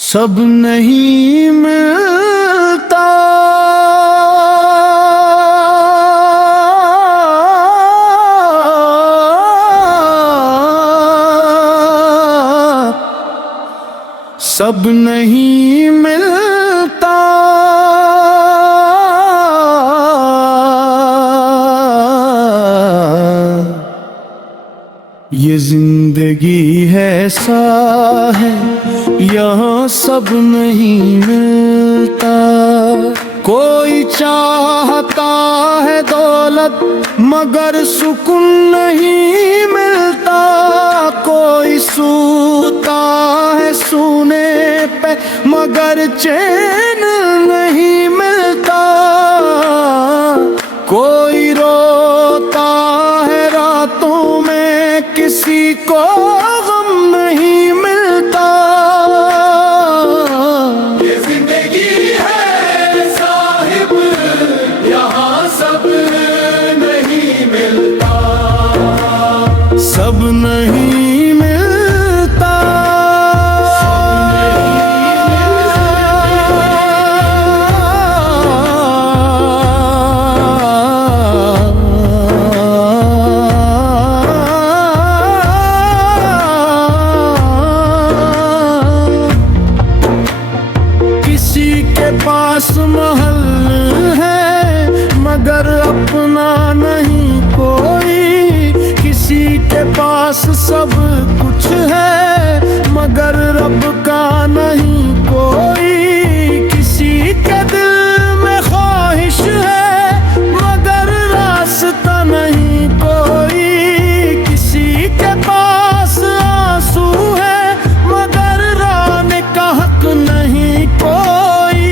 सब नहीं मिलता, सब नहीं मिलता, ये जिंदगी है ऐसा है, यहाँ सब नहीं मिलता। कोई चाहता है दौलत मगर सुकून नहीं मिलता, कोई सूता है सूने पे मगर चैन नहीं मिलता, कोई रोता है रातों में किसी को गम नहीं मिलता। ये जिंदगी है साहिब, यहाँ सब नहीं मिलता, सब नहीं मिलता, पास महल है मगर अपना नहीं कोई, किसी के पास सब कुछ है मगर रब का नहीं कोई, किसी के दिल में ख्वाहिश है मगर रास्ता नहीं कोई, किसी के पास आंसू है मगर रोने का हक नहीं कोई।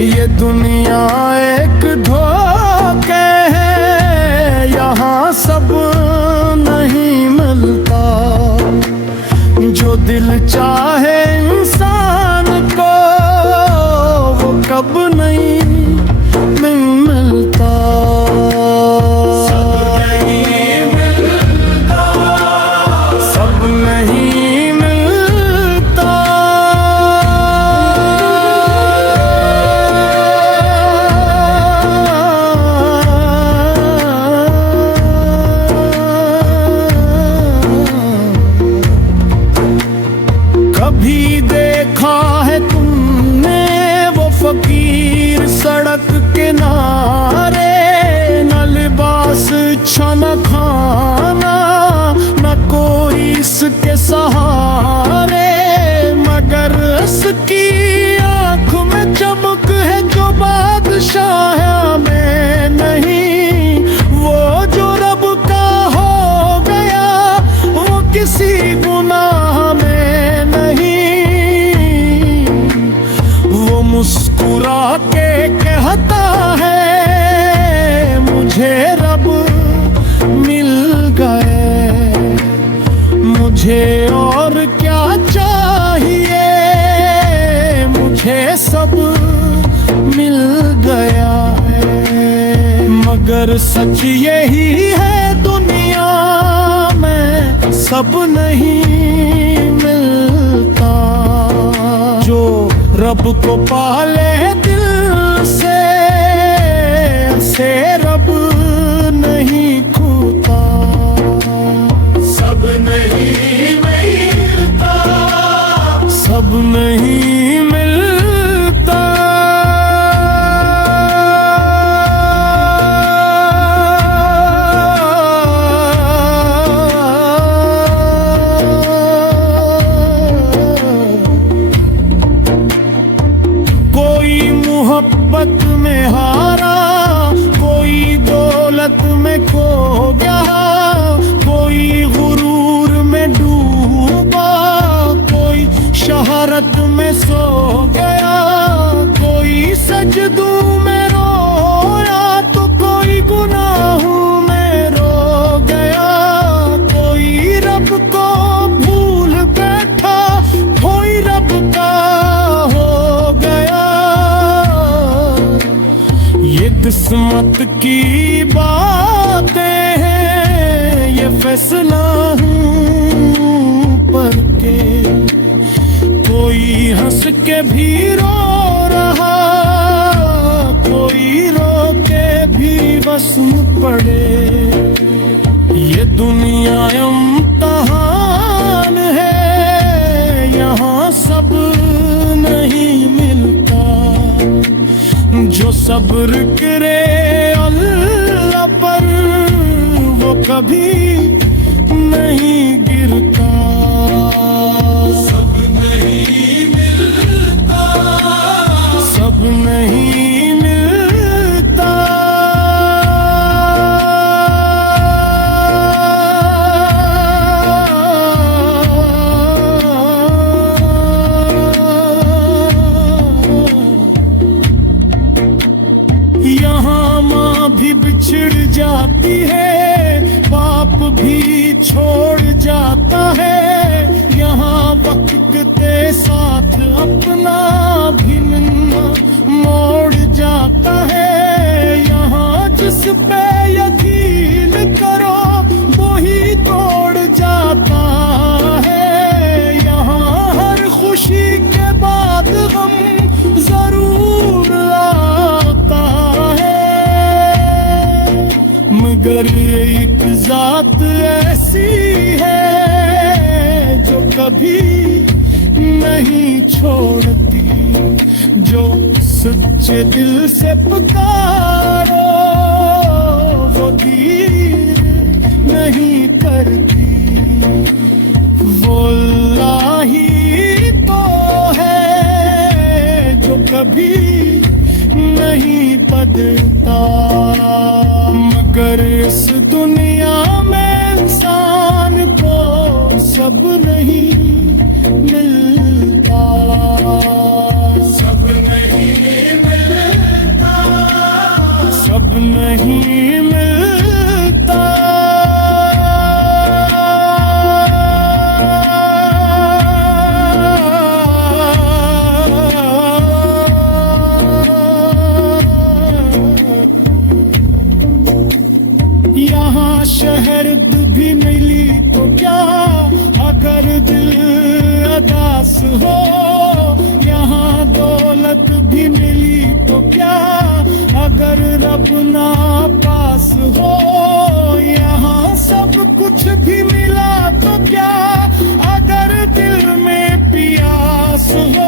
ये दुनिया एक धोखे है, यहाँ सब नहीं मिलता, जो दिल चाहे इंसान को वो कब नहीं मिलता। सब नहीं मिलता, सब नहीं मिलता, कभी देखा है तुमने वो फकीर सड़क किनारे, न लिबास अच्छा न खाना न कोई इसके सहारे, मगर उसकी आँख में चमक है जो बादशाह में नहीं, वो जो रब का हो गया वो किसी गुनाह में नहीं, वो मुस्कुरा के कहता है मुझे रब मिल गए, मुझे और क्या चाहिए, मुझे सब मिल गया है, मगर सच यही है दुनिया में सब नहीं मिलता, जो रब को पाले दिल से रब नहीं खूता। सब नहीं मिलता, सब नहीं मिलता, कोई मोहब्बत में हारा, कोई दौलत में खो गया, कोई गुरूर में डूबा, कोई शहरत में सो गया, कोई सजदों में रोया तो कोई गुनाहों में रो गया, कोई रब को भूल बैठा कोई रब का हो गया, ये किस्मत की बातें हैं, ये फैसला हूँ पर के हंस के भी रो रहा, कोई रो के भी बस में पड़े। ये दुनिया इम्तिहान है, यहाँ सब नहीं मिलता। जो सब्र करे अल्लाह पर, वो कभी नहीं गिरता। सब नहीं मिलता, सब नहीं मिलता। यहाँ माँ भी बिछड़ जाती है, बाप भी छोड़ जाता है। यहाँ वक्त के साथ अपना भी मिलना मोड़ जाता है। यहाँ जिस पे यकीन करो वही तोड़ जाता है। यहाँ हर खुशी के बाद गम जरूर आता है, मगर एक जात ऐसी है जो कभी नहीं छोड़ती। जो सच्चे दिल से पुकारो वो धीर नहीं करती। वो अल्लाह ही तो है जो कभी नहीं बदलता। मगर इस दुनिया में इंसान को सब नहीं मिलता। सब नहीं मिलता, सब नहीं मिलता। यहाँ शहरत भी मिली तो क्या, अगर दिल अदास हो। यहाँ दौलत भी मिली तो क्या, अगर रब ना पास हो। यहाँ सब कुछ भी मिला तो क्या, अगर दिल में प्यास हो।